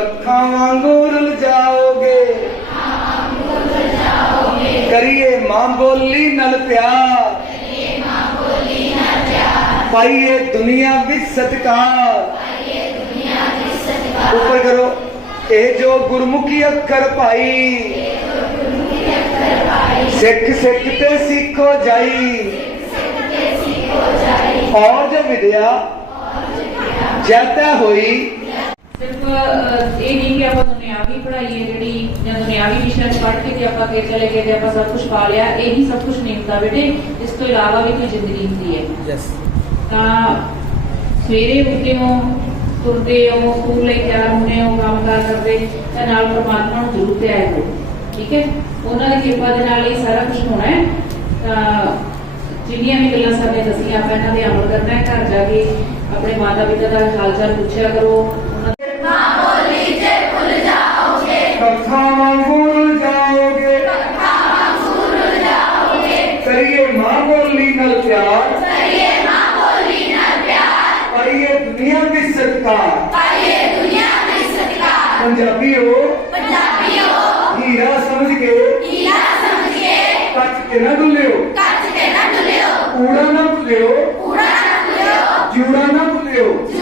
ਅੱਖਾਂ ਵਾਂਗੂ ਰਲਜਾਓਗੇ ਕਰੀਏ ਮਾਂ ਬੋਲੀ ਨਾਲ ਪਿਆਰ ਕਰੀਏ ਮਾਂ ਬੋਲੀ ਨਾਲ ਪਿਆਰ ਪਾਈਏ ਦੁਨੀਆ ਵਿੱਚ ਸਤਕਾਰ ਪਾਈਏ ਦੁਨੀਆ ਵਿੱਚ ਸਤਕਾਰ ਉੱਪਰ ਕਰੋ ਇਹ ਜੋ ਗੁਰਮੁਖੀ ਅੱਖਰ ਭਾਈ ਸਿੱਖ ਸਿੱਖ ਤੇ ਸਿੱਖੋ ਜਾਈ ਔਰ ਜੋ ਵਿਦਿਆ ਜੈਤਾ ਹੋਈ ਸਿਰਫ ਇਹ ਨਹੀਂ ਕਿ ਆਪਾਂ ਦੁਨਿਆਵੀ ਪੜ੍ਹਾਈ ਹੈ ਜਿਹੜੀ ਜਾਂ ਦੁਨਿਆਵੀ ਵਿਸ਼ਿਆਂ ਚ ਪੜ੍ਹ ਕੇ ਤੇ ਆਪਾਂ ਅੱਗੇ ਚਲੇ ਗਏ ਤੇ ਆਪਾਂ ਸਭ ਕੁਝ ਪਾ ਲਿਆ ਇਹ ਹੀ ਸਭ ਕੁਝ ਨਹੀਂ ਹੁੰਦਾ ਬੇਟੇ ਇਸ ਤੋਂ ਇਲਾਵਾ ਵੀ ਕੋਈ ਜ਼ਿੰਦਗੀ ਹੁੰਦੀ ਹੈ ਯੈਸ ਤਾਂ ਸਵੇਰੇ ਉੱਠਦੇ ਹੋ ਤੁਰਦੇ ਹੋ ਸਕੂਲ ਲਈ ਤਿਆਰ ਹੁੰਦੇ ਹੋ ਕੰਮ ਕਾਰ ਕਰਦੇ ਤੇ ਨਾਲ ਪਰਮਾਤਮਾ ਨੂੰ ਜ਼ਰੂਰ ਧਿਆਇ ਹੋ ਠੀਕ ਹੈ ਉਹਨਾਂ ਦੀ ਕਿਰਪਾ ਦੇ ਨਾਲ ਇਹ ਸਾਰਾ ਕੁਝ ਹੋਣਾ ਹੈ ਤਾਂ ਜਿੰਨੀਆਂ ਵੀ ਗੱਲਾਂ ਸਾਡੇ ਦੱਸੀਆਂ ਆਪਾਂ ਇਹਨਾਂ ਦੇ ਅਮਲ ਕਰਨਾ ਹੈ ਘਰ ਜਾ ਕੇ ਆਪਣੇ ਮਾਤਾ ਪਿਤਾ ਦਾ ਹਾਲ ਚਾਲ ਪੁੱਛਿਆ ਕਰੋ ਦੁਨੀਆ ਵਿੱਚ ਸਤਕਾਰ ਪਾਈਏ ਦੁਨੀਆ ਵਿੱਚ ਸਤਕਾਰ ਪੰਜਾਬੀਓ ਪੰਜਾਬੀਓ ਹੀਰਾ ਸਮਝ ਕੇ ਹੀਰਾ ਸਮਝ ਕੇ ਕੱਚ ਤੇ ਨਾ ਭੁੱਲਿਓ ਕੱਚ ਤੇ ਨਾ ਭੁੱਲਿਓ ਕੂੜਾ ਨਾ ਭੁੱਲਿਓ ਕੂੜਾ ਨਾ ਭੁੱਲਿਓ ਜੂੜਾ ਨਾ ਭੁੱਲਿਓ